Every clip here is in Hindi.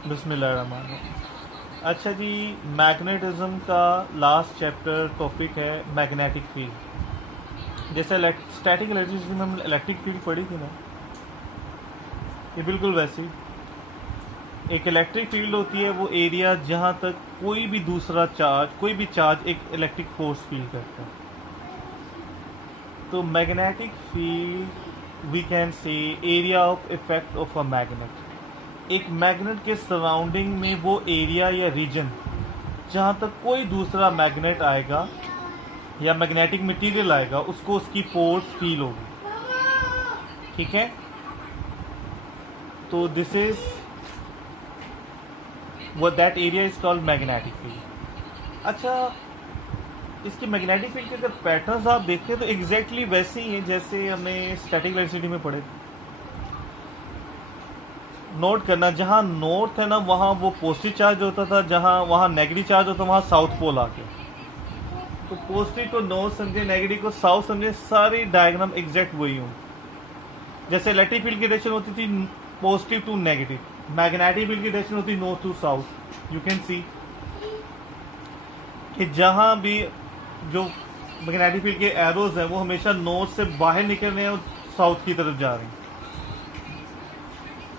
बिस्मिल्लाहिर्रहमानिर्रहीम। अच्छा जी, मैग्नेटिज्म का लास्ट चैप्टर टॉपिक है मैग्नेटिक फील्ड। जैसे स्टैटिक इलेक्ट्रिसिटी में हमने इलेक्ट्रिक फील्ड पढ़ी थी ना, ये बिल्कुल वैसी एक इलेक्ट्रिक फील्ड होती है। वो एरिया जहाँ तक कोई भी दूसरा चार्ज, कोई भी चार्ज एक इलेक्ट्रिक फोर्स फील करता है। तो magnetic field we can say area of effect of a magnet. एक मैग्नेट के सराउंडिंग में वो एरिया या रीजन जहाँ तक कोई दूसरा मैग्नेट आएगा या मैग्नेटिक मटेरियल आएगा, उसको उसकी फोर्स फील होगी। ठीक है, तो दिस इज वो that area is called magnetic field. अच्छा, इसकी मैग्नेटिक फील्ड के अगर पैटर्न्स आप देखते हैं तो एग्जैक्टली वैसे ही हैं जैसे हमने स्टैटिक इलेक्ट्रिसिटी में पढ़े। नोट करना, जहाँ नॉर्थ है ना वहाँ वो पॉजिटिव चार्ज होता था, जहाँ वहाँ नेगेटिव चार्ज होता वहाँ साउथ पोल आके। तो पॉजिटिव को नॉर्थ समझे, नेगेटिव को साउथ समझे, सारी डायग्राम एग्जैक्ट वही हूँ। जैसे इलेक्ट्रिक फील्ड की डायरेक्शन होती थी positive to negative, magnetic field की डायरेक्शन होती north to south. You can see कि जहां भी जो मैग्नेटिक फील्ड के एरोज हैं वो हमेशा नॉर्थ से बाहर निकल रहे हैं और साउथ की तरफ जा रहे हैं।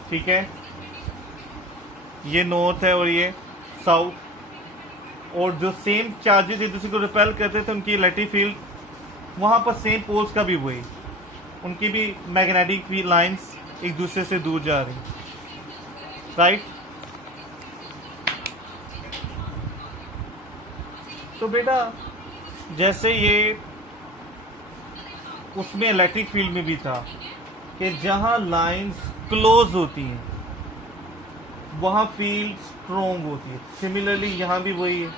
ठीक है, ये नॉर्थ है और ये साउथ। और जो सेम चार्जेस एक दूसरे को रिपेल करते थे उनकी इलेक्ट्रिक फील्ड वहां पर सेम पोल्स का भी वही, उनकी भी मैग्नेटिक फील्ड लाइंस एक दूसरे से दूर जा रही। राइट, तो बेटा जैसे ये उसमें इलेक्ट्रिक फील्ड में भी था कि जहां लाइंस क्लोज होती हैं वहां फील्ड स्ट्रोंग होती है। सिमिलरली यहां भी वही है,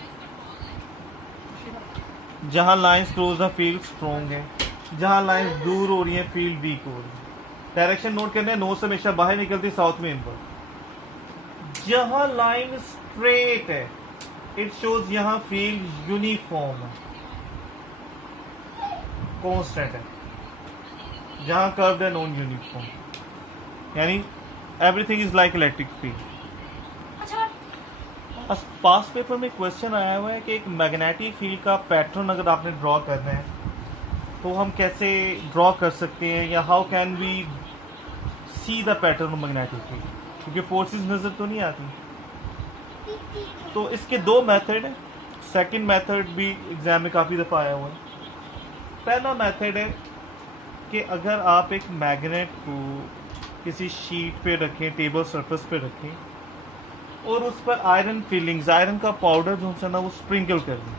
जहां लाइंस क्लोज है फील्ड स्ट्रोंग है, जहां लाइंस दूर हो रही है फील्ड वीक हो रही है। डायरेक्शन नोट करना है, नॉर्थ से हमेशा बाहर निकलती, साउथ में इनवर्ड। जहां लाइन स्ट्रेट है इट शोज यहां फील्ड यूनिफॉर्म है, कांस्टेंट है। जहां कर्व्ड है नॉन यूनिफॉर्म, यानी everything is like electric field. Pass paper में क्वेश्चन आया हुआ है कि एक मैग्नेटिक फील्ड का पैटर्न अगर आपने ड्रॉ करना है तो हम कैसे ड्रॉ कर सकते हैं, या how can we see the pattern of magnetic field, क्योंकि फोर्सेस नजर तो नहीं आती। तो इसके दो मेथड है। सेकंड मेथड भी एग्जाम में काफ़ी दफ़ा आया हुआ है। पहला मेथड है कि अगर आप एक मैग्नेट को किसी शीट पे रखें, टेबल सरफेस पे रखें, और उस पर आयरन फिलिंग्स, आयरन का पाउडर जो है ना वो स्प्रिंकल कर दें,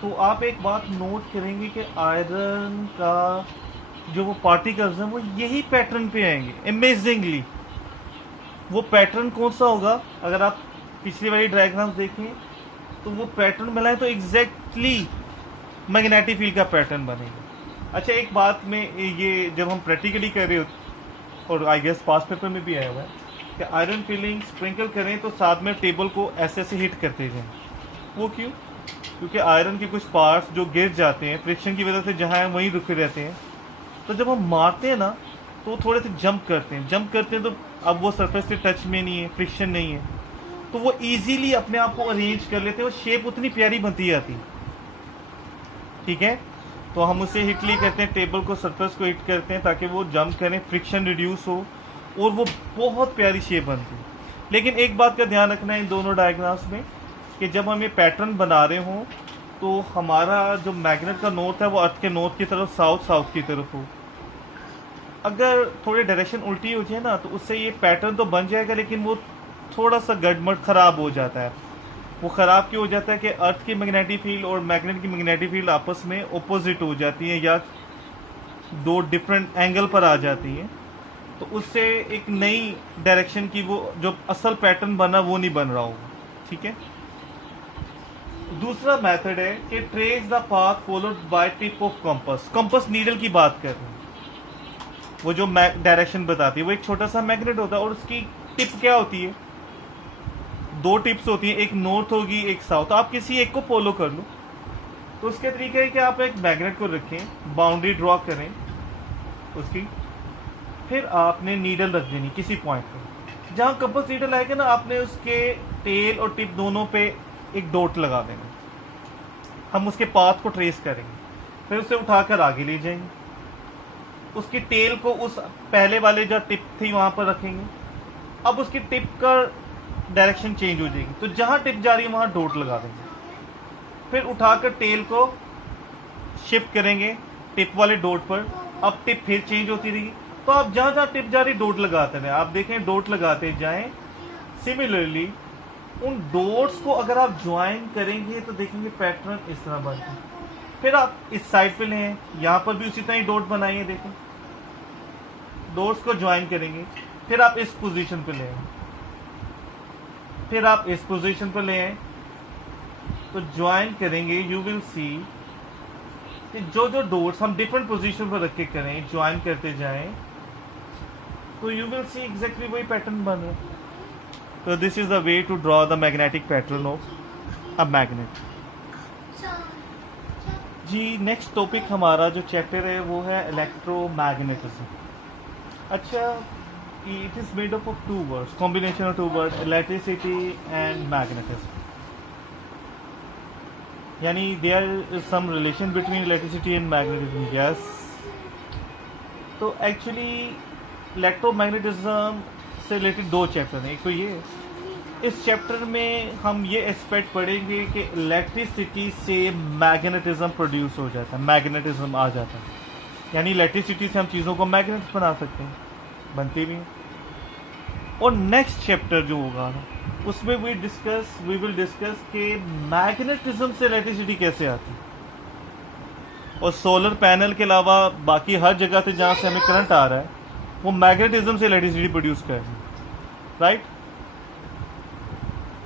तो आप एक बात नोट करेंगे कि आयरन का जो वो पार्टिकल्स हैं वो यही पैटर्न पे आएंगे अमेजिंगली। वो पैटर्न कौन सा होगा, अगर आप पिछली वाली डायग्राम्स देखें तो वो पैटर्न बनाए तो एग्जैक्टली मैग्नेटिक फील्ड का पैटर्न बनेगा। अच्छा, एक बात में ये जब हम प्रैक्टिकली कर रहे हो, और आई गेस पास पेपर में भी आया हुआ है कि आयरन फिलिंग स्प्रिंकल करें तो साथ में टेबल को ऐसे से हिट करते जाएं। वो क्यों? क्योंकि आयरन के कुछ पार्ट्स जो गिर जाते हैं फ्रिक्शन की वजह से, जहाँ हैं वहीं रुके रहते हैं। तो जब हम मारते हैं ना तो थोड़े से जंप करते हैं तो अब वो सरफेस से टच में नहीं है, फ्रिक्शन नहीं है, तो वो इजीली अपने आप को अरेंज कर लेते हैं, वो शेप उतनी प्यारी बनती जाती। ठीक है, तो हम उसे हिटली करते हैं, टेबल को, सरफेस को हिट करते हैं ताकि वो जंप करें, फ्रिक्शन रिड्यूस हो और वो बहुत प्यारी शेप बनती है। लेकिन एक बात का ध्यान रखना है इन दोनों डायग्राम्स में कि जब हम ये पैटर्न बना रहे हों तो हमारा जो मैग्नेट का नॉर्थ है वो अर्थ के नॉर्थ की तरफ, साउथ की तरफ हो। अगर थोड़ी डायरेक्शन उल्टी हो जाए ना तो उससे ये पैटर्न तो बन जाएगा लेकिन वो थोड़ा सा गड़बड़ खराब हो जाता है। वो ख़राब क्यों हो जाता है कि अर्थ की मैग्नेटिक फील्ड और मैग्नेट की मैग्नेटिक फील्ड आपस में ओपोजिट हो जाती हैं या दो डिफरेंट एंगल पर आ जाती हैं, तो उससे एक नई डायरेक्शन की वो जो असल पैटर्न बना वो नहीं बन रहा होगा। ठीक है, दूसरा मेथड है कि trace the path followed by tip of compass. Compass needle की बात कर रहे हैं, वो जो डायरेक्शन बताती है वो एक छोटा सा मैग्नेट होता है और उसकी टिप क्या होती है, दो टिप्स होती हैं, एक नॉर्थ होगी एक साउथ। आप किसी एक को फॉलो कर लो। तो उसके तरीके है कि आप एक मैग्नेट को रखें, बाउंड्री ड्रॉ करें उसकी, फिर आपने नीडल रख देनी किसी पॉइंट पे, जहाँ कंपास नीडल आएगा ना आपने उसके टेल और टिप दोनों पे एक डॉट लगा देंगे। हम उसके पाथ को ट्रेस करेंगे, फिर उसे उठाकर आगे ले जाएंगे, उसकी टेल को उस पहले वाले जो टिप थी वहां पर रखेंगे। अब उसकी टिप का डायरेक्शन चेंज हो जाएगी, तो जहां टिप जा रही है वहां डॉट लगा देंगे, फिर उठाकर टेल को शिफ्ट करेंगे टिप वाले डॉट पर। अब टिप फिर चेंज होती रहेगी, तो आप जहां जहां टिप जा रही डॉट लगाते हैं, आप देखें डॉट लगाते जाएं। सिमिलरली उन डॉट्स को अगर आप ज्वाइन करेंगे तो देखेंगे पैटर्न इस तरह बनता है। फिर आप इस साइड पे लें, यहां पर भी उसी तरह ही डॉट बनाइए, देखें डॉट्स को ज्वाइन करेंगे, फिर आप इस पोजीशन पे लें, फिर आप इस पोजीशन पे लें, तो ज्वाइन करेंगे। यू विल सी कि जो जो डॉट्स हम डिफरेंट पोजीशन पर रख के करें, ज्वाइन करते जाएं, तो यू विल सी एग्जैक्टली वही पैटर्न बन रहा है। तो this is the way to draw the magnetic pattern of a magnet. जी नेक्स्ट टॉपिक हमारा जो चैप्टर है वो है इलेक्ट्रोमैग्नेटिज्म। अच्छा, it is made up of two words, combination of two words, electricity and magnetism. यानी there is some relation between electricity and magnetism, yes. तो एक्चुअली इलेक्ट्रोमैग्नेटिज्म से रिलेटेड दो चैप्टर हैं। एक तो ये, इस चैप्टर में हम ये एस्पेक्ट पढ़ेंगे कि इलेक्ट्रिसिटी से मैग्नेटिज्म प्रोड्यूस हो जाता है, मैग्नेटिज्म आ जाता है। यानी इलेक्ट्रिसिटी से हम चीज़ों को मैग्नेट्स बना सकते हैं, बनती भी हैं। और नेक्स्ट चैप्टर जो होगा उसमें वी विल डिस्कस कि मैग्नेटिज्म से इलेक्ट्रिसिटी कैसे आती है, और सोलर पैनल के अलावा बाकी हर जगह से जहाँ से हमें करंट आ रहा है वो मैग्नेटिज्म से इलेक्ट्रिसिटी प्रोड्यूस कर रही है, राइट।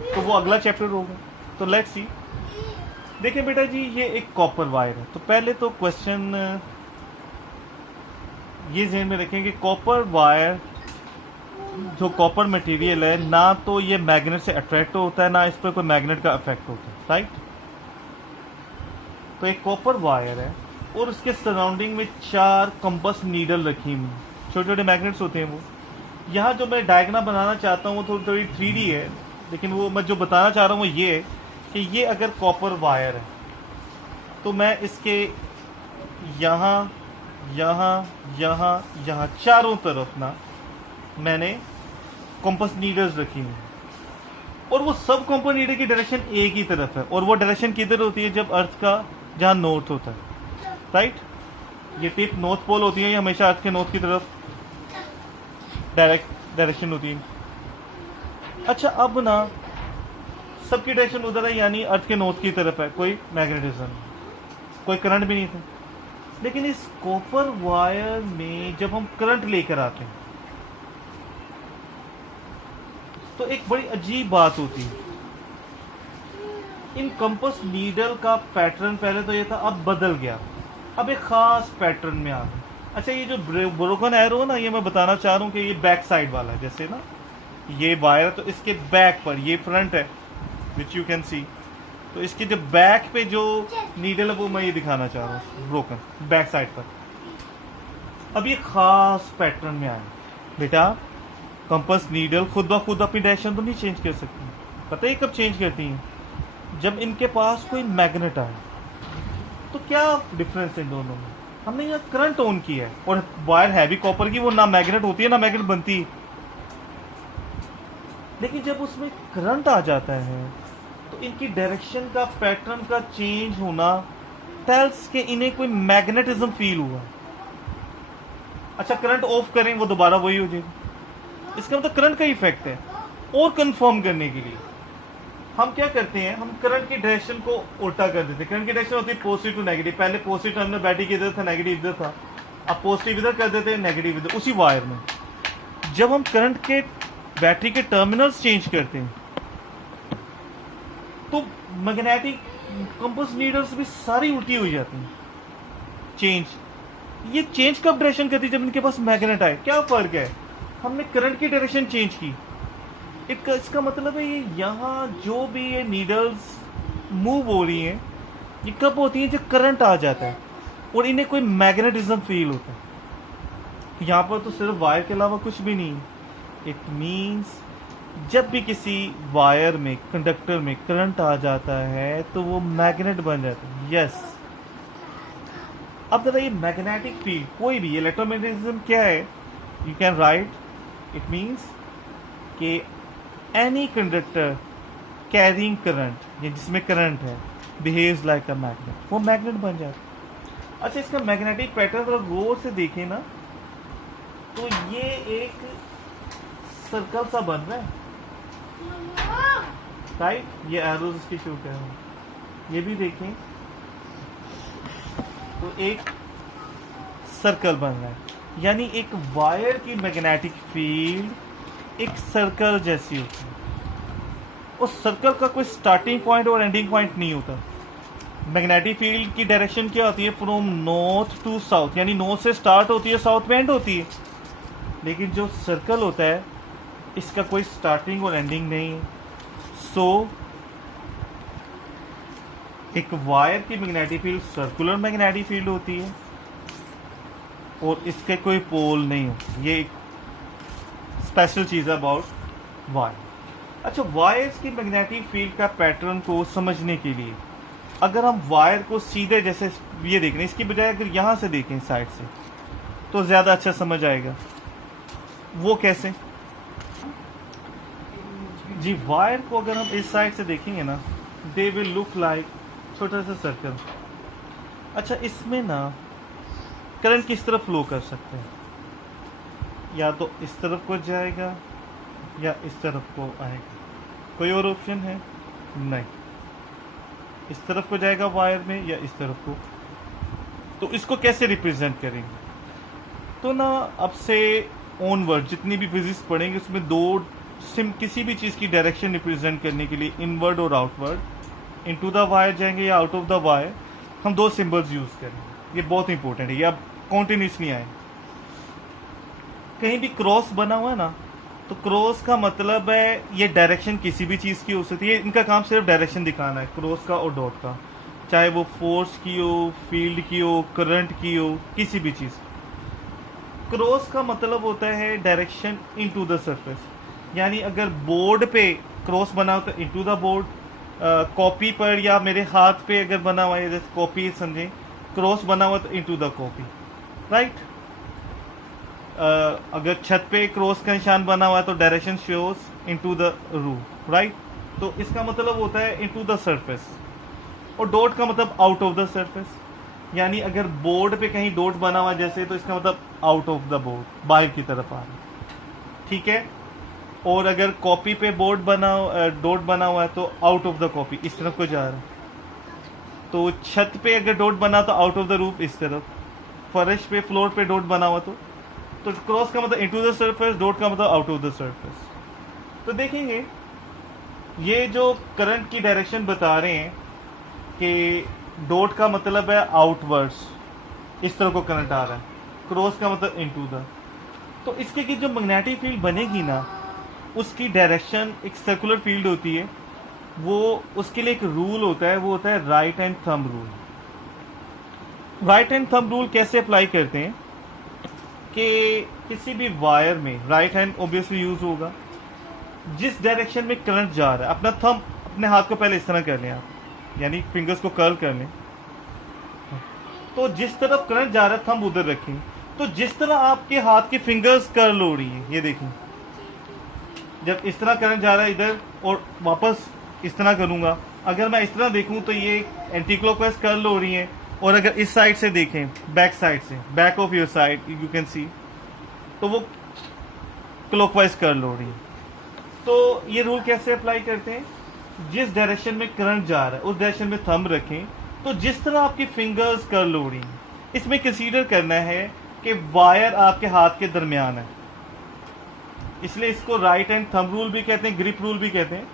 तो वो अगला चैप्टर होगा। तो लेट्स सी। देखिए बेटा जी, ये एक कॉपर वायर है। तो पहले तो क्वेश्चन ये ध्यान में रखें कि कॉपर वायर जो कॉपर मटेरियल है, ना तो ये मैग्नेट से अट्रैक्ट होता है, ना इस पर कोई मैग्नेट का इफेक्ट होता है, राइट। तो एक कॉपर वायर है और उसके सराउंडिंग में 4 कंपास नीडल रखी हुई, छोटे छोटे मैग्नेट्स होते हैं वो। यहाँ जो मैं डायग्राम बनाना चाहता हूँ वो थोड़ी थोड़ी 3D है, लेकिन वो मैं जो बताना चाह रहा हूँ वो ये है कि ये अगर कॉपर वायर है तो मैं इसके यहाँ यहाँ यहाँ यहाँ चारों तरफ ना मैंने कंपास नीडल्स रखी हुई, और वो सब कंपास नीडल की डायरेक्शन एक ही तरफ है। और वो डायरेक्शन किधर होती है? जब अर्थ का जहाँ नॉर्थ होता है, राइट। ये टिप नॉर्थ पोल होती है, ये हमेशा अर्थ के नॉर्थ की तरफ डायरेक्शन होती है। अच्छा, अब ना सबकी डायरेक्शन उधर है, यानी अर्थ के नॉर्थ की तरफ है, कोई मैग्नेटिज्म, कोई करंट भी नहीं था। लेकिन इस कॉपर वायर में जब हम करंट लेकर आते हैं तो एक बड़ी अजीब बात होती है। इन कंपास नीडल का पैटर्न पहले तो ये था, अब बदल गया, अब एक खास पैटर्न में आ गया। अच्छा, ये जो ब्रोकन एरो है ना, ये मैं बताना चाह रहा हूँ कि ये बैक साइड वाला है। जैसे ना ये वायर है तो इसके बैक पर, ये फ्रंट है विच यू कैन सी, तो इसके जो बैक पे जो नीडल है वो मैं ये दिखाना चाह रहा हूँ, ब्रोकन बैक साइड पर। अब ये खास पैटर्न में आया बेटा। कंपास नीडल खुद ब खुद अपनी डायरेक्शन तो नहीं चेंज कर सकती, पता है कब चेंज करती हैं? जब इनके पास कोई मैग्नेट आए। तो क्या डिफरेंस है इन दोनों में? हमने यहाँ करंट ऑन किया है, और वायर है भी कॉपर की, वो ना मैग्नेट होती है ना मैग्नेट बनती है। लेकिन जब उसमें करंट आ जाता है तो इनकी डायरेक्शन का पैटर्न का चेंज होना टेल्स के इन्हें कोई मैग्नेटिज्म फील हुआ। अच्छा, करंट ऑफ करें वो दोबारा वही हो जाएगा, इसका मतलब करंट का इफेक्ट है। और कंफर्म करने के लिए हम क्या करते हैं, हम करंट की डायरेक्शन को उल्टा कर देते हैं। करंट की डायरेक्शन होती है पॉजिटिव टू नेगेटिव, पहले पॉजिटिव टर्मिनल बैटरी के इधर था, नेगेटिव इधर था, अब पॉजिटिव इधर कर देते हैं, नेगेटिव इधर। उसी वायर में जब हम करंट के बैटरी के टर्मिनल्स चेंज करते हैं तो मैग्नेटिक कंपास नीडल्स भी सारी उल्टी हो जाती हैं। चेंज, ये चेंज कब डायरेक्शन करती है? जब इनके पास मैग्नेट आए। क्या फर्क है? हमने करंट की डायरेक्शन चेंज की। इसका मतलब है ये यहाँ जो भी ये नीडल्स मूव हो रही हैं ये कब होती हैं? जब करंट आ जाता है और इन्हें कोई मैग्नेटिज्म फील होता है। यहाँ पर तो सिर्फ वायर के अलावा कुछ भी नहीं। इट मीन्स जब भी किसी वायर में, कंडक्टर में करंट आ जाता है तो वो मैग्नेट बन जाता है। यस। अब जरा ये मैग्नेटिक फील्ड, कोई भी इलेक्ट्रोमैग्नेटिज्म क्या है, you can write it means कि एनी कंडक्टर कैरिंग करंट, या जिसमें करंट है, बिहेव्स लाइक अ मैग्नेट, वो मैग्नेट बन जाता है। अच्छा, इसका मैग्नेटिक पैटर्न अगर गौर से देखें ना तो ये एक सर्कल सा बन रहा है, राइट। ये एरोज इसके शो कर रहे हैं, ये भी देखें तो एक सर्कल बन रहा है, यानी एक वायर की मैग्नेटिक फील्ड एक सर्कल जैसी होती है। उस सर्कल का कोई स्टार्टिंग पॉइंट और एंडिंग पॉइंट नहीं होता। मैग्नेटिक फील्ड की डायरेक्शन क्या होती है, फ्रॉम नॉर्थ टू साउथ, यानी नॉर्थ से स्टार्ट होती है, साउथ में एंड होती है। लेकिन जो सर्कल होता है इसका कोई स्टार्टिंग और एंडिंग नहीं है। सो एक वायर की magnetic field circular magnetic field होती है और इसके कोई पोल नहीं होती। ये एक स्पेशल चीज़ है अबाउट वायर। अच्छा, वायर्स की मैग्नेटिक फील्ड का पैटर्न को समझने के लिए अगर हम वायर को सीधे जैसे ये देख रहे हैं, इसकी बजाय अगर यहाँ से देखें साइड से तो ज़्यादा अच्छा समझ आएगा। वो कैसे जी, वायर को अगर हम इस साइड से देखेंगे ना, दे विल लुक लाइक छोटा सा सर्कल। अच्छा, इसमें ना करंट किस तरफ फ्लो कर सकते हैं, या तो इस तरफ को जाएगा या इस तरफ को आएगा। कोई और ऑप्शन है नहीं, इस तरफ को जाएगा वायर में या इस तरफ को। तो इसको कैसे रिप्रेजेंट करेंगे, तो ना अब से ऑनवर्ड जितनी भी फिजिक्स पढ़ेंगे उसमें दो किसी भी चीज़ की डायरेक्शन रिप्रेजेंट करने के लिए इनवर्ड और आउटवर्ड, इनटू द वायर जाएंगे या आउट ऑफ द वायर, हम दो सिंबल्स यूज़ करेंगे। ये बहुत इंपॉर्टेंट है, ये अब कॉन्टिन्यूसली आए। कहीं भी क्रॉस बना हुआ है ना, तो क्रॉस का मतलब है ये डायरेक्शन किसी भी चीज़ की हो सकती है। इनका काम सिर्फ डायरेक्शन दिखाना है, क्रॉस का और डॉट का, चाहे वो फोर्स की हो, फील्ड की हो, करंट की हो, किसी भी चीज़। क्रॉस का मतलब होता है डायरेक्शन इनटू द सरफेस, यानी अगर बोर्ड पे क्रॉस बना हो तो इनटू द बोर्ड, कॉपी पर या मेरे हाथ पे अगर बना हुआ है, जैसे कॉपी समझें, क्रॉस बना हुआ तो इनटू द कॉपी, राइट। अगर छत पे क्रॉस का निशान बना हुआ है तो direction shows into the roof, right. तो इसका मतलब होता है इनटू द सरफेस। और डॉट का मतलब आउट ऑफ द सरफेस, यानी अगर बोर्ड पे कहीं डॉट बना हुआ है जैसे, तो इसका मतलब आउट ऑफ द बोर्ड, बाहर की तरफ आ रहा है, ठीक है। और अगर कॉपी पे बोर्ड बना डॉट बना हुआ है तो आउट ऑफ द कॉपी, इस तरफ को जा रहा है। तो छत पे अगर डॉट बना तो आउट ऑफ द रूफ, इस तरफ। फर्श पे, फ्लोर पे डॉट बना हुआ तो क्रॉस का मतलब इनटू द सरफेस, डॉट का मतलब आउट ऑफ द सरफेस। तो देखेंगे ये जो करंट की डायरेक्शन बता रहे हैं कि डॉट का मतलब है आउटवर्ड्स, इस तरह को करंट आ रहा है, क्रॉस का मतलब इनटू द। तो इसके की जो मैग्नेटिक फील्ड बनेगी ना, उसकी डायरेक्शन एक सर्कुलर फील्ड होती है। वो उसके लिए एक रूल होता है, वो होता है right hand thumb rule. Right hand thumb rule कैसे अप्लाई करते हैं कि किसी भी वायर में राइट हैंड ऑब्वियसली यूज होगा। जिस डायरेक्शन में करंट जा रहा है, अपना थंब, अपने हाथ को पहले इस तरह कर लें आप, यानी फिंगर्स को कर्ल कर लें। तो जिस तरफ करंट जा रहा है थंब उधर रखें। तो जिस तरह आपके हाथ की फिंगर्स कर्ल हो रही है, ये देखें, जब इस तरह करंट जा रहा है इधर और वापस इस तरह करूंगा, अगर मैं इस तरह देखूं तो ये एंटी क्लॉकवाइज कर्ल हो रही है। और अगर इस साइड से देखें, बैक साइड से, back of your side you can सी, तो वो क्लॉकवाइज कर्ल हो रही है। तो ये रूल कैसे अप्लाई करते हैं, जिस डायरेक्शन में करंट जा रहा है उस डायरेक्शन में थंब रखें। तो जिस तरह आपकी फिंगर्स कर्ल हो रही हैं, इसमें कंसीडर करना है कि वायर आपके हाथ के दरमियान है, इसलिए इसको राइट हैंड थंब रूल भी कहते हैं, ग्रिप रूल भी कहते हैं।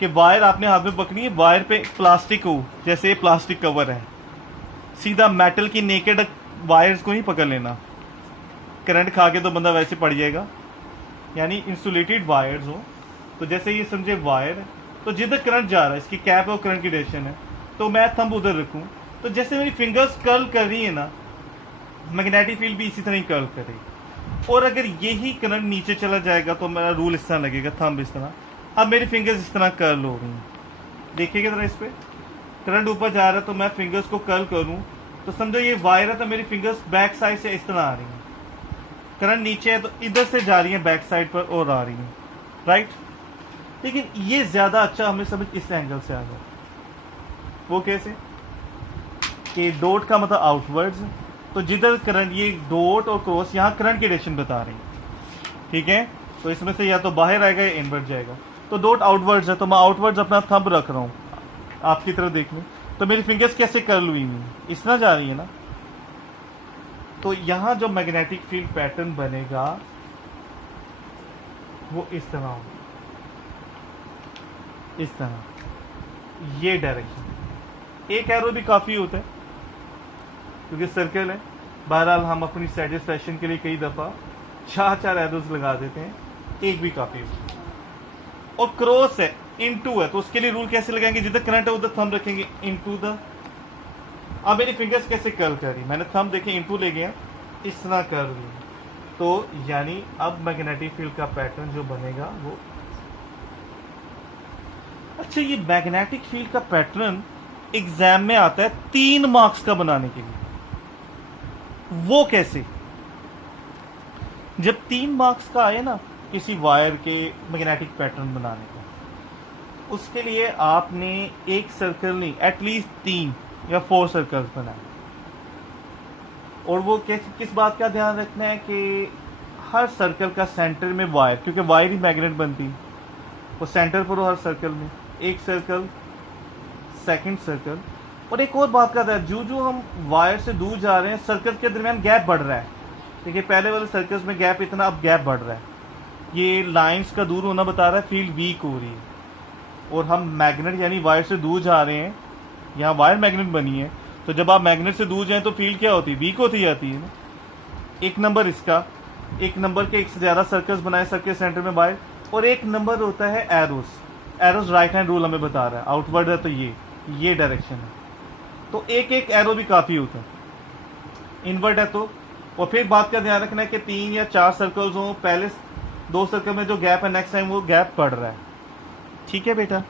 कि वायर आपने हाथ में पकड़ी है, वायर पे प्लास्टिक हो, जैसे प्लास्टिक कवर है, सीधा मेटल की नेकेड वायर्स को नहीं पकड़ लेना, करंट खा के तो बंदा वैसे पड़ जाएगा। यानी इंसुलेटेड वायर्स हो, तो जैसे ये समझे वायर, तो जिधर करंट जा रहा है, इसकी कैप और करंट की डायरेक्शन है, तो मैं थंब उधर रखूँ, तो जैसे मेरी फिंगर्स कर्ल कर रही है ना, मैग्नेटिक फील्ड भी इसी तरह ही कर्ल करेगी। और अगर यही करंट नीचे चला जाएगा तो मेरा रूल इस तरह लगेगा, थंब इस तरह। अब मेरी फिंगर्स इस तरह कर्ल हो रही हैं, देखिएगा जरा इस पे करंट ऊपर जा रहा है तो मैं फिंगर्स को कर्ल करूं तो समझो ये वायर है तो मेरी फिंगर्स बैक साइड से इस तरह आ रही हैं। करंट नीचे है तो इधर से जा रही है बैक साइड पर और आ रही हैं, राइट। लेकिन ये ज्यादा अच्छा हमें समझ इस एंगल से आ जाए। वो कैसे कि डॉट का मतलब आउटवर्ड्स, तो जिधर करंट ये डॉट और क्रॉस यहाँ करंट की डायरेक्शन बता रही है, ठीक है। तो इसमें से या तो बाहर आएगा या इनवर्ट जाएगा। तो डॉट आउटवर्ड्स है तो मैं आउटवर्ड्स अपना थंब रख रहा हूँ आपकी तरफ देखने, तो मेरी फिंगर्स कैसे कर्ल हुई हुई इस तरह जा रही है ना। तो यहाँ जो मैग्नेटिक फील्ड पैटर्न बनेगा वो इस तरह होगा, इस तरह ये डायरेक्शन। एक एरो भी काफ़ी होता है क्योंकि सर्कल है। बहरहाल हम अपनी सेटिस्फैक्शन के लिए कई दफ़ा 4 एरोज लगा देते हैं, एक भी काफ़ी होता है। और क्रॉस है, इनटू है, तो उसके लिए रूल कैसे लगाएंगे, जिधर करंट है उधर थंब रखेंगे इनटू द। अब मेरी फिंगर्स कैसे कर्ल कर रही, मैंने थंब देखे इनटू ले गया, इस तरह कर रही। तो यानी अब मैग्नेटिक फील्ड का पैटर्न जो बनेगा वो। अच्छा, ये मैग्नेटिक फील्ड का पैटर्न एग्जाम में आता है 3 मार्क्स का बनाने के लिए। वो कैसे, जब 3 मार्क्स का आए ना किसी वायर के मैग्नेटिक पैटर्न बनाने का, उसके लिए आपने एक सर्कल नहीं एटलीस्ट 3 या 4 सर्कल्स बनाए। और वो किस बात का ध्यान रखना है कि हर सर्कल का सेंटर में वायर, क्योंकि वायर ही मैग्नेट बनती है, वो सेंटर पर हो हर सर्कल में। एक सर्कल, सेकंड सर्कल। और एक और बात का ध्यान, जो हम वायर से दूर जा रहे हैं सर्कल के दरमियान गैप बढ़ रहा है। देखिए पहले वाले सर्कल्स में गैप इतना, अब गैप बढ़ रहा है। ये लाइंस का दूर होना बता रहा है फील्ड वीक हो रही है। और हम मैग्नेट यानी वायर से दूर जा रहे हैं, यहाँ वायर मैग्नेट बनी है, तो जब आप मैग्नेट से दूर जाएं तो फील्ड क्या होती है, वीक होती जाती है ना। एक नंबर इसका, एक नंबर के एक से ज़्यादा सर्कल्स बनाए सबके सेंटर में वायर। और एक नंबर होता है arrows. Arrows right hand rule हमें बता रहा है, आउटवर्ड है तो ये डायरेक्शन है, तो एक एक एरो भी काफ़ी होता है। इनवर्ट है तो। और फिर बात का ध्यान रखना है कि 3 या 4 सर्कल्स हों, पहले 2 सर्कल में जो गैप है नेक्स्ट टाइम वो गैप पड़ रहा है। ठीक है बेटा।